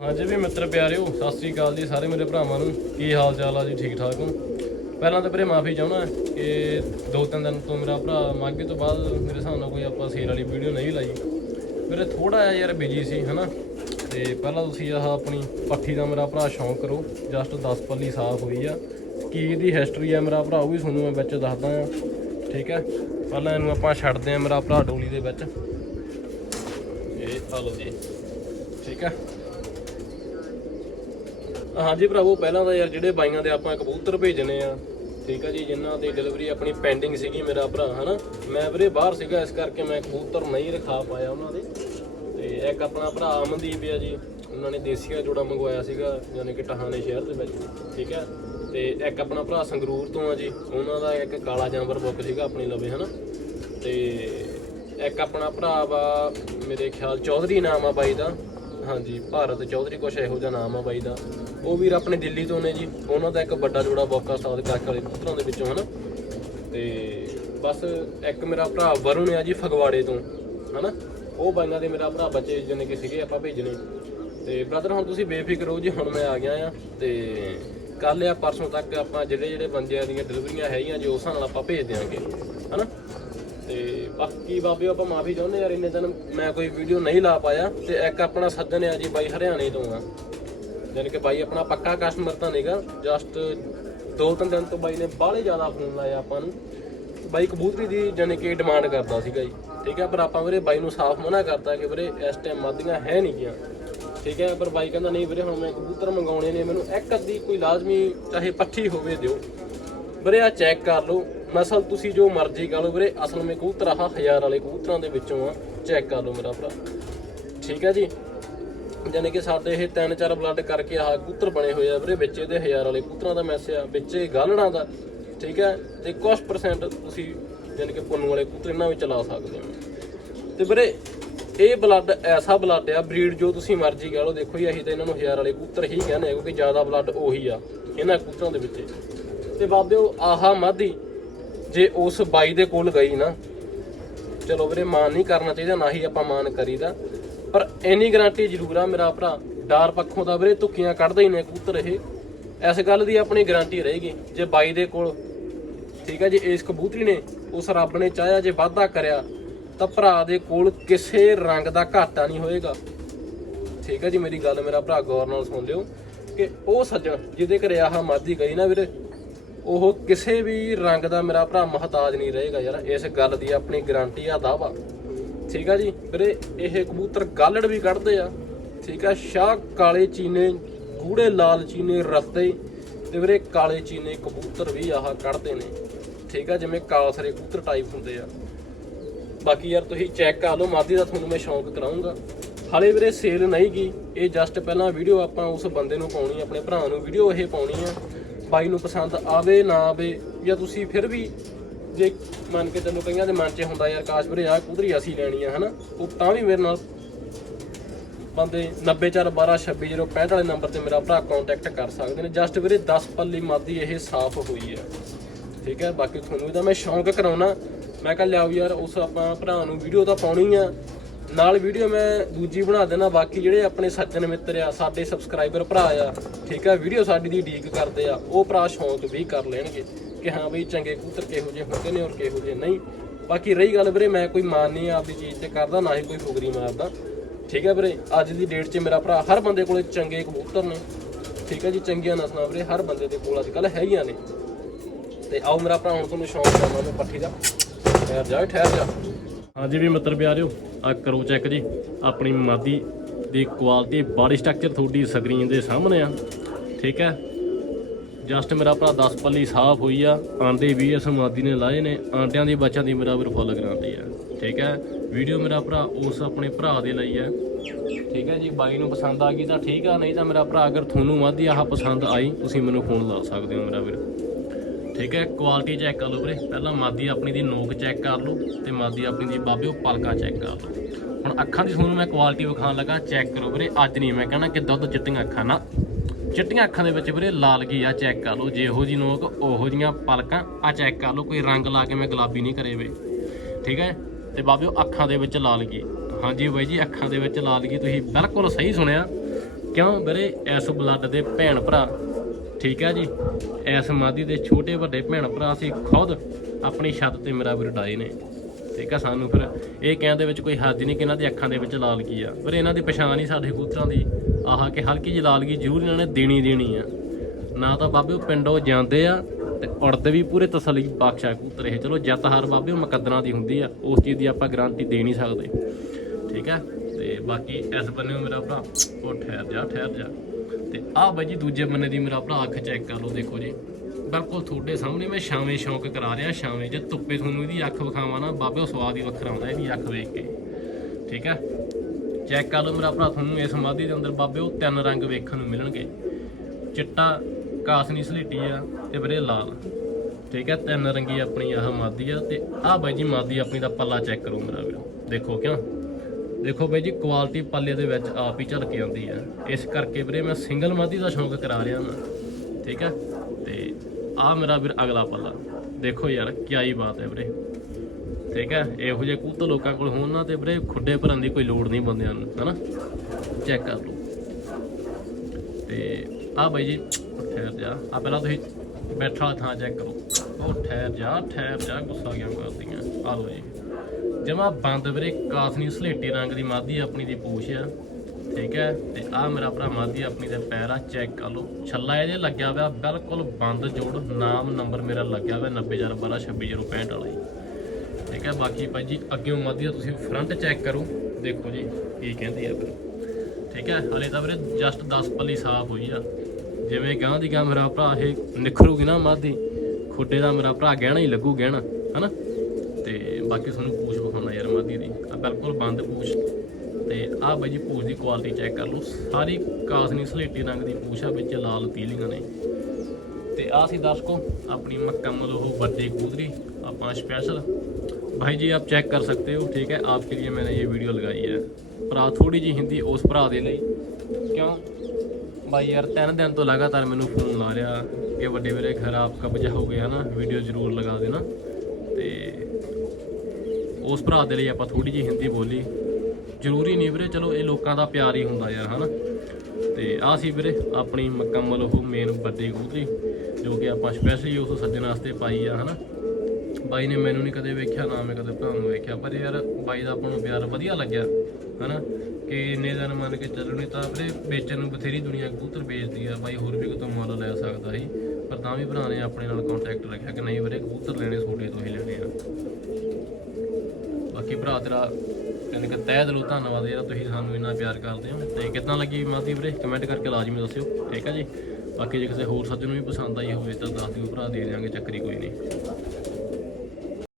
ਹਾਂਜੀ ਵੀ ਮਿੱਤਰ ਪਿਆਰਿਓ, ਸਤਿ ਸ੍ਰੀ ਅਕਾਲ ਜੀ ਸਾਰੇ ਮੇਰੇ ਭਰਾਵਾਂ ਨੂੰ। ਕੀ ਹਾਲ ਚਾਲ ਆ ਜੀ, ਠੀਕ ਠਾਕ ਹੋ? ਪਹਿਲਾਂ ਤਾਂ ਵੀਰੇ ਮਾਫੀ ਚਾਹਣਾ ਕਿ ਦੋ ਤਿੰਨ ਦਿਨ ਤੋਂ ਮੇਰਾ ਭਰਾ ਮਾਗੇ ਤੋਂ ਬਾਅਦ ਮੇਰੇ ਹਿਸਾਬ ਨਾਲ ਕੋਈ ਆਪਾਂ ਸੇਲ ਵਾਲੀ ਵੀਡੀਓ ਨਹੀਂ ਲਾਈ। ਮੇਰੇ ਥੋੜਾ ਜਿਹਾ ਯਾਰ ਬਿਜ਼ੀ ਸੀ, ਹਨਾ? ਤੇ ਪਹਿਲਾਂ ਤੁਸੀਂ ਆਹ ਆਪਣੀ ਪੱਠੀ ਦਾ ਮੇਰਾ ਭਰਾ ਸ਼ੌਂਕ ਕਰੋ ਜਸਟ 10 ਪੱਲੀ ਸਾਫ਼ ਹੋਈ ਆ। ਕੀ ਇਹਦੀ ਹਿਸਟਰੀ ਆ ਮੇਰਾ ਭਰਾ, ਉਹ ਵੀ ਤੁਹਾਨੂੰ ਮੈਂ ਵਿੱਚ ਦੱਸਦਾ ਆ ਠੀਕ ਹੈ? ਪਹਿਲਾਂ ਇਹਨੂੰ ਆਪਾਂ ਛੱਡਦੇ ਆ ਮੇਰਾ ਭਰਾ ਡੋਲੀ ਦੇ ਵਿੱਚ। ਇਹ ਆ ਲਓ ਜੀ। ਠੀਕ ਹੈ? ਹਾਂਜੀ ਭਰਾਵੋ ਪਹਿਲਾਂ ਤਾਂ ਯਾਰ ਜਿਹੜੇ ਬਾਈਆਂ ਦੇ ਆਪਾਂ ਕਬੂਤਰ ਭੇਜਨੇ ਆ, ਠੀਕ ਆ ਜੀ, ਜਿਨ੍ਹਾਂ ਦੀ ਡਿਲੀਵਰੀ ਆਪਣੀ ਪੈਂਡਿੰਗ ਸੀਗੀ ਮੇਰਾ ਭਰਾ, ਹਨਾ? ਮੈਂ ਵੀਰੇ ਬਾਹਰ ਸੀਗਾ, ਇਸ ਕਰਕੇ ਮੈਂ ਕਬੂਤਰ ਨਹੀਂ ਰਖਾ ਪਾਇਆ ਉਹਨਾਂ ਦੇ। ਤੇ ਇੱਕ ਆਪਣਾ ਭਰਾ ਅਮਨਦੀਪ ਆ ਜੀ, ਉਹਨਾਂ ਨੇ ਦੇਸੀਆ ਜੋੜਾ ਮੰਗਵਾਇਆ ਸੀਗਾ, ਯਾਨੀ ਕਿ ਟਹਾਣੇ ਸ਼ਹਿਰ ਦੇ ਵਿੱਚ, ਠੀਕ ਹੈ ਤੇ ਇੱਕ ਆਪਣਾ ਭਰਾ ਸੰਗਰੂਰ ਤੋਂ ਆ ਜੀ, ਉਹਨਾਂ ਦਾ ਇੱਕ ਕਾਲਾ ਜਾਨਵਰ ਬੁੱਕ ਸੀਗਾ ਆਪਣੀ ਲਵੇ, ਹਨਾ? ਤੇ ਇੱਕ ਆਪਣਾ ਭਰਾ ਵਾ, ਮੇਰੇ ਖਿਆਲ ਚੌਧਰੀ ਨਾਮ ਆ ਬਾਈ ਦਾ। ਹਾਂਜੀ, ਭਾਰਤ ਚੌਧਰੀ ਕੁਛ ਇਹੋ ਜਿਹਾ ਨਾਮ ਆ ਬਾਈ ਦਾ। ਉਹ ਵੀਰ ਆਪਣੇ ਦਿੱਲੀ ਤੋਂ ਨੇ ਜੀ। ਉਹਨਾਂ ਦਾ ਇੱਕ ਵੱਡਾ ਜੋੜਾ ਬੋਕਾ ਸਾਦ ਕਾਕ ਵਾਲੇ ਪੁੱਤਰਾਂ ਦੇ ਵਿੱਚੋਂ, ਹਨਾ? ਤੇ ਬਸ ਇੱਕ ਮੇਰਾ ਭਰਾ ਵਰੁਣ ਆ ਜੀ ਫਗਵਾੜੇ ਤੋਂ, ਹਨਾ? ਉਹ ਬਾਈਆਂ ਦੇ ਮੇਰਾ ਭਰਾ ਬੱਚੇ ਜਿਹਨੇ ਕਿ ਸੀਗੇ, ਆਪਾਂ ਭੇਜਣੇ। ਤੇ ਬ੍ਰਦਰ ਹੁਣ ਤੁਸੀਂ ਬੇਫਿਕਰ ਹੋ ਜੀ, ਹੁਣ ਮੈਂ ਆ ਗਿਆ ਆ। ਤੇ ਕੱਲ ਆ ਪਰਸੋਂ ਤੱਕ ਆਪਾਂ ਜਿਹੜੇ ਜਿਹੜੇ ਬੰਦਿਆਂ ਦੀਆਂ ਡਿਲੀਵਰੀਆਂ ਹੈਗੀਆਂ, ਜੀ ਉਸ ਹਿਸਾਬ ਨਾਲ ਆਪਾਂ ਭੇਜ ਦਿਆਂਗੇ, ਹਨਾ? ਤੇ ਬਾਕੀ ਬਾਬੇ ਆਪਾਂ ਮਾਫੀ ਚਾਹੁੰਦੇ ਯਾਰ, ਇੰਨੇ ਦਿਨ ਮੈਂ ਕੋਈ ਵੀਡੀਓ ਨਹੀਂ ਲਾ ਪਾਇਆ ਤੇ ਇੱਕ ਆਪਣਾ ਸੱਜਣ ਆ ਜੀ ਬਾਈ ਹਰਿਆਣੇ ਤੋਂ ਆ। ਯਾਨੀ ਕਿ ਬਾਈ ਆਪਣਾ ਪੱਕਾ ਕਸਟਮਰ ਤਾਂ ਨਹੀਂਗਾ ਜਸਟ ਦੋ ਤਿੰਨ ਦਿਨ ਤੋਂ ਬਾਈ ਨੇ ਬਾਹਲੇ ਜ਼ਿਆਦਾ ਫੋਨ ਲਾਇਆ ਆਪਾਂ ਨੂੰ। ਬਾਈ ਕਬੂਤਰੀ ਦੀ ਯਾਨੀ ਕਿ ਡਿਮਾਂਡ ਕਰਦਾ ਸੀਗਾ ਜੀ। ਠੀਕ ਹੈ, ਪਰ ਆਪਾਂ ਵੀਰੇ ਬਾਈ ਨੂੰ ਸਾਫ਼ ਮਨਾ ਕਰਤਾ ਕਿ ਵੀਰੇ ਇਸ ਟਾਈਮ ਮਾਦੀਆਂ ਹੈ ਨਹੀਂ ਗਿਆ। ਠੀਕ ਹੈ, ਪਰ ਬਾਈ ਕਹਿੰਦਾ, ਨਹੀਂ ਵੀਰੇ, ਹੁਣ ਮੈਂ ਕਬੂਤਰ ਮੰਗਾਉਣੇ ਨੇ, ਮੈਨੂੰ ਇੱਕ ਅੱਧੀ ਕੋਈ ਲਾਜ਼ਮੀ ਚਾਹੇ ਪੱਠੀ ਹੋਵੇ ਦਿਓ। ਵੀਰੇ ਆ ਚੈੱਕ ਕਰ ਲਓ ਮਸਲ ਤੁਸੀਂ ਜੋ ਮਰਜ਼ੀ ਕਰ ਲਓ ਵੀਰੇ, ਅਸਲ ਵਿੱਚ ਕਬੂਤਰ ਆਹ ਹਜ਼ਾਰ ਵਾਲੇ ਕਬੂਤਰਾਂ ਦੇ ਵਿੱਚੋਂ ਆ ਚੈੱਕ ਕਰ ਲਓ ਮੇਰਾ ਭਰਾ। ਠੀਕ ਹੈ ਜੀ? ਯਾਨੀ ਕਿ ਸਾਡੇ ਇਹ ਤਿੰਨ ਚਾਰ ਬਲੱਡ ਕਰਕੇ ਆਹ ਕਬੂਤਰ ਬਣੇ ਹੋਏ ਆ ਵੀਰੇ, ਵਿੱਚ ਇਹਦੇ ਹਜ਼ਾਰ ਵਾਲੇ ਕਬੂਤਰਾਂ ਦਾ ਮੈਸੇਜ ਆ, ਵਿੱਚ ਇਹ ਗਾਲਣਾ ਦਾ। ਠੀਕ ਹੈ? ਤੇ ਕੁਝ ਪਰਸੈਂਟ ਤੁਸੀਂ ਯਾਨੀ ਕਿ ਪੁੰਨ ਵਾਲੇ ਕਬੂਤਰ ਇਹਨਾਂ ਵਿੱਚ ਲਾ ਸਕਦੇ ਹੋ। ਤੇ ਵੀਰੇ, ਇਹ ਬਲੱਡ ਐਸਾ ਬਲੱਡ ਆ ਬਰੀਡ ਜੋ ਤੁਸੀਂ ਮਰਜ਼ੀ ਕਹ ਲਓ, ਦੇਖੋ ਜੀ, ਅਸੀਂ ਤਾਂ ਇਹਨਾਂ ਨੂੰ ਹਜ਼ਾਰ ਵਾਲੇ ਕਬੂਤਰ ਹੀ ਕਹਿੰਦੇ ਆ, ਕਿਉਂਕਿ ਜ਼ਿਆਦਾ ਬਲੱਡ ਉਹੀ ਆ, ਇਹਨਾਂ ਕਬੂਤਰਾਂ ਦੇ ਵਿੱਚ। ਤੇ ਬਾਬਿਓ, ਆਹਾ ਮਾਦੀ ਜੇ ਉਸ ਬਾਈ ਦੇ ਕੋਲ ਗਈ ਨਾ, ਚਲੋ ਵੀਰੇ ਮਾਨ ਨਹੀਂ ਕਰਨਾ ਚਾਹੀਦਾ, ਨਾ ਹੀ ਆਪਾਂ ਮਾਨ ਕਰੀਦਾ। ਪਰ ਇੰਨੀ ਗਾਰੰਟੀ ਜ਼ਰੂਰ ਆ ਮੇਰਾ ਭਰਾ, ਡਾਰ ਪੱਖੋਂ ਦਾ ਵੀਰੇ ਤੁੱਕੀਆਂ ਕੱਢਦੇ ਹੀ ਨੇ ਕਬੂਤਰ ਇਹ। ਇਸ ਗੱਲ ਦੀ ਆਪਣੀ ਗਾਰੰਟੀ ਰਹੇਗੀ, ਜੇ ਬਾਈ ਦੇ ਕੋਲ, ਠੀਕ ਹੈ ਜੀ ਇਸ ਕਬੂਤਰੀ ਨੇ ਉਸ ਰੱਬ ਨੇ ਚਾਹਿਆ, ਜੇ ਵਾਅਦਾ ਕਰਿਆ, ਤਾਂ ਭਰਾ ਦੇ ਕੋਲ ਕਿਸੇ ਰੰਗ ਦਾ ਘਾਟਾ ਨਹੀਂ ਹੋਏਗਾ। ਠੀਕ ਹੈ ਜੀ, ਮੇਰੀ ਗੱਲ ਮੇਰਾ ਭਰਾ ਗੌਰ ਨਾਲ ਸੁਣ ਲਿਓ, ਕਿ ਉਹ ਸੱਜਣ ਜਿਹਦੇ ਘਰੇ ਆਹ ਮਾਦੀ ਗਈ ਨਾ ਵੀਰੇ ਉਹ ਕਿਸੇ ਵੀ ਰੰਗ ਦਾ ਮੇਰਾ ਭਰਾ ਮਹਤਾਜ ਨਹੀਂ ਰਹੇਗਾ ਯਾਰ, ਇਸ ਗੱਲ ਦੀ ਆਪਣੀ ਗਾਰੰਟੀ ਆ ਦਾਵਾ। ਠੀਕ ਆ ਜੀ? ਵੀਰੇ, ਇਹ ਕਬੂਤਰ ਗਾਲੜ ਵੀ ਕੱਢਦੇ ਆ। ਠੀਕ ਆ, ਸ਼ਾਹ ਕਾਲੇ ਚੀਨੇ, ਗੂੜੇ ਲਾਲ ਚੀਨੇ ਰਸਤੇ ਤੇ ਵੀਰੇ, ਕਾਲੇ ਚੀਨੇ ਕਬੂਤਰ ਵੀ ਆਹ ਕੱਢਦੇ ਨੇ। ਠੀਕ ਆ, ਜਿਵੇਂ ਕਾਲਸਰੇ ਕਬੂਤਰ ਟਾਈਪ ਹੁੰਦੇ ਆ। ਬਾਕੀ ਯਾਰ, ਤੁਸੀਂ ਚੈੱਕ ਕਰ ਲਓ, ਮਾਦੀ ਦਾ ਤੁਹਾਨੂੰ ਮੈਂ ਸ਼ੌਂਕ ਕਰਾਉਂਗਾ ਹਾਲੇ ਵੀਰੇ ਸੇਲ ਨਹੀਂ ਗਈ। ਇਹ ਜਸਟ ਪਹਿਲਾਂ ਵੀਡੀਓ ਆਪਾਂ ਉਸ ਬੰਦੇ ਨੂੰ ਪਾਉਣੀ ਆਪਣੇ ਭਰਾ ਨੂੰ ਵੀਡੀਓ ਇਹ ਪਾਉਣੀ ਆ। ਬਾਈ ਨੂੰ ਪਸੰਦ ਆਵੇ, ਨਾ ਆਵੇ, ਜਾਂ ਤੁਸੀਂ ਫਿਰ ਵੀ ਜੇ ਮੰਨ ਕੇ ਚੱਲੋ ਕਈਆਂ ਦੇ ਮਨ 'ਚ ਹੁੰਦਾ ਯਾਰ, ਕਾਸ਼ ਵੀਰੇ ਆਹ ਕੁਦਰੀ ਅਸੀਂ ਲੈਣੀ ਆ, ਹਨਾ? ਉਹ ਤਾਂ ਵੀ ਮੇਰੇ ਨਾਲ ਬੰਦੇ 94122665 ਵਾਲੇ ਨੰਬਰ ਤੇ ਮੇਰਾ ਭਰਾ ਕੰਟੈਕਟ ਕਰ ਸਕਦੇ ਨੇ। ਜਸਟ ਵੀਰੇ 10 ਪੱਲੀ ਮਾਦੀ ਇਹ ਸਾਫ਼ ਹੋਈ ਹੈ ਠੀਕ ਹੈ, ਬਾਕੀ ਤੁਹਾਨੂੰ ਇਹਦਾ ਮੈਂ ਸ਼ੌਂਕ ਕਰਾਉਣਾ। ਮੈਂ ਕਿਹਾ ਲਿਆਓ ਯਾਰ, ਉਸ ਆਪਾਂ ਭਰਾ ਨੂੰ ਵੀਡੀਓ ਤਾਂ ਪਾਉਣੀ ਆ। ਨਾਲ ਵੀਡੀਓ ਮੈਂ ਦੂਜੀ ਬਣਾ ਦੇਣਾ, ਬਾਕੀ ਜਿਹੜੇ ਆਪਣੇ ਸੱਜਣ ਮਿੱਤਰ ਆ, ਸਾਡੇ ਸਬਸਕ੍ਰਾਈਬਰ ਭਰਾ ਆ, ਠੀਕ ਆ, ਵੀਡੀਓ ਸਾਡੀ ਦੀ ਡੀਕ ਕਰਦੇ ਆ, ਉਹ ਭਰਾ ਸ਼ੌਂਕ ਵੀ ਕਰ ਲੈਣਗੇ ਕਿ ਹਾਂ ਬਈ ਚੰਗੇ ਕਬੂਤਰ ਕਿਹੋ ਜਿਹੇ ਹੁੰਦੇ ਨੇ ਔਰ ਕਿਹੋ ਜਿਹੇ ਨਹੀਂ। ਬਾਕੀ ਰਹੀ ਗੱਲ ਵੀਰੇ, ਮੈਂ ਕੋਈ ਮਾਨ ਨਹੀਂ ਆਪਦੀ ਚੀਜ਼ ਤੇ ਕਰਦਾ, ਨਾ ਹੀ ਕੋਈ ਫੁਗਰੀ ਮਾਰਦਾ। ਠੀਕ ਹੈ ਵੀਰੇ, ਅੱਜ ਦੀ ਡੇਟ 'ਚ ਮੇਰਾ ਭਰਾ ਹਰ ਬੰਦੇ ਕੋਲੇ ਚੰਗੇ ਕਬੂਤਰ ਨੇ। ਠੀਕ ਹੈ ਜੀ, ਚੰਗੀਆਂ ਨਸਲਾਂ ਵੀਰੇ, ਹਰ ਬੰਦੇ ਦੇ ਕੋਲ ਅੱਜ ਕੱਲ ਹੈਗੀਆਂ ਨੇ। ਤੇ ਆਓ ਮੇਰਾ ਭਰਾ, ਹੁਣ ਤੁਹਾਨੂੰ ਸ਼ੌਂਕ ਕਰਨਾ, ਮੈਂ ਪੱਠੀ ਦਾ। ਠਹਿਰ ਜਾ ਠਹਿਰ ਜਾ। ਹਾਂਜੀ ਵੀ ਮਿੱਤਰ ਪਿਆਰਿਓ ਆ ਕਰੋ ਚੈੱਕ ਜੀ। ਆਪਣੀ ਮਾਦੀ ਦੀ ਕੁਆਲਿਟੀ ਬਾਡੀ ਸਟਰਕਚਰ ਤੁਹਾਡੀ ਸਕਰੀਨ ਦੇ ਸਾਹਮਣੇ ਆ। ਠੀਕ ਹੈ? ਜਸਟ ਮੇਰਾ ਭਰਾ 10 ਪੱਲੀ ਸਾਫ਼ ਹੋਈ ਆ। ਆਂਡੇ ਵੀ ਇਸ ਮਾਦੀ ਨੇ ਲਾਏ ਨੇ। ਆਂਡਿਆਂ ਦੀ ਬੱਚਿਆਂ ਦੀ ਮੇਰਾ ਵੀਰ ਫੁੱਲ ਗਰਾਂਟੀ ਆ। ਠੀਕ ਹੈ? ਵੀਡੀਓ ਮੇਰਾ ਭਰਾ ਉਸ ਆਪਣੇ ਭਰਾ ਦੇ ਲਈ ਹੈ। ਠੀਕ ਹੈ ਜੀ? ਬਾਈ ਨੂੰ ਪਸੰਦ ਆ ਗਈ ਤਾਂ ਠੀਕ ਆ। ਨਹੀਂ ਤਾਂ ਮੇਰਾ ਭਰਾ ਅਗਰ ਤੁਹਾਨੂੰ ਮਾਦੀ ਆਹ ਪਸੰਦ ਆਈ, ਤੁਸੀਂ ਮੈਨੂੰ ਫੋਨ ਲਾ ਸਕਦੇ ਹੋ ਮੇਰਾ ਵੀਰ। ਠੀਕ ਹੈ ਕੁਆਲਿਟੀ ਚੈੱਕ ਕਰ ਲਓ ਵੀਰੇ। ਪਹਿਲਾਂ ਮਾਦੀ ਆਪਣੀ ਦੀ ਨੋਕ ਚੈੱਕ ਕਰ ਲਓ ਤੇ ਮਾਦੀ ਆਪਣੀ ਦੀ ਬਾਬਿਓ ਪਲਕਾਂ ਚੈੱਕ ਕਰ ਲਓ। ਹੁਣ ਅੱਖਾਂ ਦੀ ਤੁਹਾਨੂੰ ਮੈਂ ਕੁਆਲਿਟੀ ਵਿਖਾਉਣ ਲੱਗਾ ਚੈੱਕ ਕਰੋ ਵੀਰੇ। ਅੱਜ ਨਹੀਂ ਮੈਂ ਕਹਿਣਾ ਕਿ ਦੁੱਧ ਚਿੱਟੀਆਂ ਅੱਖਾਂ ਨਾ। ਚਿੱਟੀਆਂ ਅੱਖਾਂ ਦੇ ਵਿੱਚ ਵੀਰੇ ਲਾਲ ਲਾਲਗੀ ਆ ਚੈੱਕ ਕਰ ਲਓ। ਜਿਹੋ ਇਹੋ ਜੀ ਨੋਕ, ਉਹੋ ਜੀਆਂ ਪਲਕਾਂ ਆ ਚੈੱਕ ਕਰ ਲਓ। ਕੋਈ ਰੰਗ ਲਾ ਕੇ ਮੈਂ ਗੁਲਾਬੀ ਨਹੀਂ ਕਰੇ ਵੇ। ਠੀਕ ਹੈ? ਤੇ ਬਾਬਿਓ ਅੱਖਾਂ ਦੇ ਵਿੱਚ ਲਾਲਗੀ ਹਾਂਜੀ ਬਾਈ ਜੀ, ਅੱਖਾਂ ਦੇ ਵਿੱਚ ਲਾਲਗੀ ਤੁਸੀਂ ਬਿਲਕੁਲ ਸਹੀ ਸੁਣਿਆ। ਕਿਉਂ ਵੀਰੇ? ਇਸ ਬਲੱਡ ਦੇ ਭੈਣ ਭਰਾ ਠੀਕ ਹੈ ਜੀ। ਇਸ ਮਾਦੀ ਦੇ ਛੋਟੇ ਵੱਡੇ ਭੈਣ ਭਰਾ ਸੀ ਖੁਦ ਆਪਣੀ ਛੱਤ ਤੇ ਮੇਰਾ ਵੀਰ ਡਾਏ ਨੇ। ਠੀਕ ਹੈ ਸਾਨੂੰ ਫਿਰ ਇਹ ਕਹਿਣ ਦੇ ਵਿੱਚ ਕੋਈ ਹੱਦ ਨਹੀਂ ਕਿ ਇਹਨਾਂ ਦੀ ਅੱਖਾਂ ਦੇ ਵਿੱਚ ਲਾਲ ਕੀ ਆ। ਪਰ ਇਹਨਾਂ ਦੀ ਪਛਾਣ ਹੀ ਸਾਡੇ ਕਬੂਤਰਾਂ ਦੀ ਆਹ ਕਿ ਹਲਕੀ ਜਿਹੀ ਲਾਲਗੀ ਜ਼ਰੂਰ ਇਹਨਾਂ ਨੇ ਦੇਣੀ ਦੇਣੀ ਆ। ਨਾ ਤਾਂ ਬਾਬੇ ਉਹ ਪਿੰਡੋਂ ਜਾਂਦੇ ਆ ਤੇ ਉੜਦੇ ਵੀ ਪੂਰੇ ਤਸੱਲੀ ਬਖਸ਼ਾ ਕਬੂਤਰ ਇਹ। ਚਲੋ ਜਿੱਤ ਹਾਰ ਬਾਬੇ ਉਹ ਮੁਕੱਦਰਾਂ ਦੀ ਹੁੰਦੀ ਆ, ਉਸ ਚੀਜ਼ ਦੀ ਆਪਾਂ ਗਾਰੰਟੀ ਦੇ ਨਹੀਂ ਸਕਦੇ। ਠੀਕ ਹੈ ਤੇ ਬਾਕੀ ਇਸ ਬੰਨੇ ਮੇਰਾ ਭਰਾ, ਉਹ ਠਹਿਰ ਜਾ ਠਹਿਰ ਜਾ। ਤੇ ਆਹ ਬਾਈ ਜੀ ਦੂਜੇ ਬੰਨੇ ਦੀ ਮੇਰਾ ਭਰਾ ਅੱਖ ਚੈੱਕ ਕਰ ਲਓ, ਦੇਖੋ ਜੀ। ਬਿਲਕੁਲ ਤੁਹਾਡੇ ਸਾਹਮਣੇ ਮੈਂ ਛਾਵੇਂ ਸ਼ੌਂਕ ਕਰਾ ਰਿਹਾ, ਛਾਵੇਂ ਜੇ ਧੁੱਪੇ ਤੁਹਾਨੂੰ ਇਹਦੀ ਅੱਖ ਵਿਖਾਵਾਂ ਨਾ, ਬਾਬੇ ਉਹ ਸਵਾਦ ਹੀ ਵੱਖਰਾ ਆਉਂਦਾ, ਇਹਦੀ ਅੱਖ ਵੇਖ ਕੇ। ਠੀਕ ਹੈ ਚੈੱਕ ਕਰ ਲਓ ਮੇਰਾ ਭਰਾ, ਤੁਹਾਨੂੰ ਇਸ ਮਾਦੀ ਦੇ ਅੰਦਰ ਬਾਬੇ ਉਹ ਤਿੰਨ ਰੰਗ ਵੇਖਣ ਨੂੰ ਮਿਲਣਗੇ। ਚਿੱਟਾ, ਕਾਸਨੀ ਸਲੇਟੀ ਆ ਤੇ ਵੀਰੇ ਲਾਲ। ਠੀਕ ਹੈ ਤਿੰਨ ਰੰਗੀ ਆਪਣੀ ਆਹ ਮਾਦੀ ਆ ਤੇ ਆਹ ਬਾਈ ਜੀ ਮਾਦੀ ਆਪਣੀ ਦਾ ਪੱਲਾ ਚੈੱਕ ਕਰੋ ਮੇਰਾ ਵੀਰੋ। ਦੇਖੋ ਕਿਉਂ? ਦੇਖੋ ਬਾਈ ਜੀ ਕੁਆਲਿਟੀ ਪੱਲੇ ਦੇ ਵਿੱਚ ਆਪ ਹੀ ਝਲਕ ਆਉਂਦੀ ਆ। ਇਸ ਕਰਕੇ ਵੀਰੇ ਮੈਂ ਸਿੰਗਲ ਮਾਦੀ ਦਾ ਸ਼ੌਂਕ ਕਰਾ ਰਿਹਾ ਹਾਂ ਠੀਕ ਹੈ ਤੇ ਆਹ ਮੇਰਾ ਵੀਰ ਅਗਲਾ ਪੱਲਾ। ਦੇਖੋ ਯਾਰ ਕੀ ਹੀ ਬਾਤ ਹੈ ਵੀਰੇ। ਠੀਕ ਹੈ ਇਹੋ ਜਿਹੇ ਕੂਤ ਲੋਕਾਂ ਕੋਲ ਹੋਣ ਨਾ ਤੇ ਵੀਰੇ ਖੁੱਡੇ ਭਰਨ ਦੀ ਕੋਈ ਲੋੜ ਨਹੀਂ ਬੰਦਿਆਂ ਨੂੰ, ਹਨਾ? ਚੈੱਕ ਕਰ ਲਓ। ਤੇ ਆ ਬਾਈ ਜੀ ਠਹਿਰ ਜਾ। ਆ ਪਹਿਲਾਂ ਤੁਸੀਂ ਬੈਠਾ ਵਾਲਾ ਥਾਂ ਚੈੱਕ ਕਰੋ ਉਹ ਠਹਿਰ ਜਾ ਠਹਿਰ ਜਾ, ਗੁੱਸਾ ਕਿਉਂ ਕਰਦੀਆਂ? ਆ ਲਓ ਜੀ। ਜਮਾ ਬੰਦ ਵੀਰੇ ਕਾਸਨੀ ਸਲੇਟੀ ਰੰਗ ਦੀ ਮਾਦੀ ਆਪਣੀ ਦੀ ਪੂਛ ਆ। ਠੀਕ ਹੈ? ਤੇ ਆ ਮੇਰਾ ਭਰਾ ਮਾਦੀ ਆਪਣੀ ਦੇ ਪੈਰ ਆ, ਚੈੱਕ ਕਰ ਲਓ। ਛੱਲਾ ਇਹਦੇ ਲੱਗਿਆ ਹੋਇਆ, ਬਿਲਕੁਲ ਬੰਦ ਜੋੜ, ਨਾਮ ਨੰਬਰ ਮੇਰਾ ਲੱਗਿਆ ਹੋਇਆ 90012 ਵਾਲਾ ਜੀ। ਠੀਕ ਹੈ? ਬਾਕੀ ਭਾਈ ਜੀ, ਅੱਗੇ ਮਾਦੀ ਤੁਸੀਂ ਫਰੰਟ ਚੈੱਕ ਕਰੋ। ਦੇਖੋ ਜੀ, ਕੀ ਕਹਿੰਦੀ ਆ ਫਿਰ ਠੀਕ ਹੈ? ਹਲੇ ਤਾਂ ਵੀਰੇ ਜਸਟ 10 ਪੱਲੀ ਸਾਫ਼ ਹੋਈ ਆ। ਜਿਵੇਂ ਗਾਂ ਦੀ ਗਾਂ ਮੇਰਾ ਭਰਾ ਇਹ ਨਿਖਰੂਗੀ ਨਾ ਮਾਦੀ ਖੁੱਡੇ ਦਾ ਮੇਰਾ ਭਰਾ ਗਹਿਣਾ ਹੀ ਲੱਗੂ ਗਹਿਣਾ ਹਨਾ ਤੇ ਬਾਕੀ ਤੁਹਾਨੂੰ ਪੂਛ ਵਿਖਾਉਣਾ ਯਾਰ ਮਾਦੀ ਦੀ ਆ ਬਿਲਕੁਲ ਬੰਦ ਪੂਛ ਤੇ ਆਹ ਬਾਈ ਜੀ ਪੂਛ ਦੀ ਕੁਆਲਿਟੀ ਚੈੱਕ ਕਰ ਲਓ ਸਾਰੀ ਕਾਸਨੀ ਸਲੇਟੀ ਰੰਗ ਦੀ ਪੂਛ ਆ ਵਿੱਚ ਲਾਲ ਤੀਲੀਆਂ ਨੇ ਤੇ ਆ ਸੀ ਦਰਸ਼ਕੋ अपनी मुकम्मल हो बर्थडे कूदरी अपना स्पेशल भाई जी आप चेक कर सकते हो ठीक है आपके लिए मैंने ये वीडियो लगाई है ਭਰਾ ਥੋੜੀ ਜੀ ਹਿੰਦੀ ਉਸ ਭਰਾ ਦੇ ਲਈ ਕਿਉਂ ਬਾਈ ਯਾਰ, ਤਿੰਨ ਦਿਨ ਤੋਂ ਲਗਾਤਾਰ ਮੈਨੂੰ ਫੋਨ ਲਾ ਰਿਹਾ ਕਿ ਵੱਡੇ ਵੀਰੇ ਘਰ ਆਪ ਕਬਜ਼ਾ ਹੋ ਗਿਆ ਨਾ ਵੀਡੀਓ ਜ਼ਰੂਰ ਲਗਾ ਦੇਣਾ। ਤੇ ਉਸ ਭਰਾ ਦੇ ਲਈ ਆਪਾਂ ਥੋੜੀ ਜਿਹੀ ਹਿੰਦੀ ਬੋਲੀ। ਜ਼ਰੂਰੀ ਨਹੀਂ ਵੀਰੇ, ਚਲੋ ਇਹ ਲੋਕਾਂ ਦਾ ਪਿਆਰ ਹੀ ਹੁੰਦਾ ਯਾਰ, ਹਨਾ? ਤੇ ਆ ਸੀ ਵੀਰੇ, ਆਪਣੀ ਮੁਕੰਮਲ ਉਹ ਮੇਨ ਵੱਡੀ ਕਬੂਤਰੀ ਜੋ ਕਿ ਆਪਾਂ ਸਪੈਸ਼ਲੀ ਉਸ ਸੱਜਣ ਵਾਸਤੇ ਪਾਈ ਆ, ਹਨਾ? ਬਾਈ ਨੇ ਮੈਨੂੰ ਨਹੀਂ ਕਦੇ ਵੇਖਿਆ, ਨਾ ਮੈਂ ਕਦੇ ਭਰਾ ਨੂੰ ਵੇਖਿਆ। ਪਰ ਯਾਰ ਬਾਈ ਦਾ ਆਪਾਂ ਨੂੰ ਪਿਆਰ ਵਧੀਆ ਲੱਗਿਆ, ਹਨਾ? ਕਿ ਇੰਨੇ ਦਿਨ ਮੰਨ ਕੇ ਚੱਲੋ ਨਹੀਂ ਤਾਂ ਆਪਣੇ ਵੇਚਣ ਨੂੰ ਬਥੇਰੀ ਦੁਨੀਆ ਕਬੂਤਰ ਵੇਚਦੀ ਆ। ਬਾਈ ਹੋਰ ਵੀ ਕਿਤੋਂ ਮੁੱਲ ਲੈ ਸਕਦਾ ਸੀ। ਪਰ ਤਾਂ ਵੀ ਭਰਾ ਨੇ ਆਪਣੇ ਨਾਲ ਕੰਟੈਕਟ ਰੱਖਿਆ ਕਿ ਨਹੀਂ ਵੀਰੇ, ਕਬੂਤਰ ਲੈਣੇ ਤੁਹਾਡੇ ਤੋਂ ਹੀ ਲੈਣੇ ਆ। ਬਾਕੀ ਭਰਾ ਤੇਰਾ ਕਹਿੰਦੇ ਕਿ ਤਹਿ ਦਿਲੋਂ ਧੰਨਵਾਦ ਯਾਰ, ਤੁਸੀਂ ਸਾਨੂੰ ਇੰਨਾ ਪਿਆਰ ਕਰਦੇ ਹੋ। ਤੇ ਕਿੰਨਾ ਲੱਗੀ ਮਾਤੀ ਵੀਰੇ? ਕਮੈਂਟ ਕਰਕੇ ਲਾਜ਼ਮੀ ਦੱਸਿਓ, ਠੀਕ ਹੈ ਜੀ? ਬਾਕੀ ਜੇ ਕਿਸੇ ਹੋਰ ਸੱਜਣ ਨੂੰ ਵੀ ਪਸੰਦ ਆਈ ਹੋਵੇ ਤਾਂ ਦੱਸ ਦਿਓ, ਭਰਾ ਦੇ ਦਿਆਂਗੇ, ਚੱਕਰੀ ਕੋਈ ਨਹੀਂ।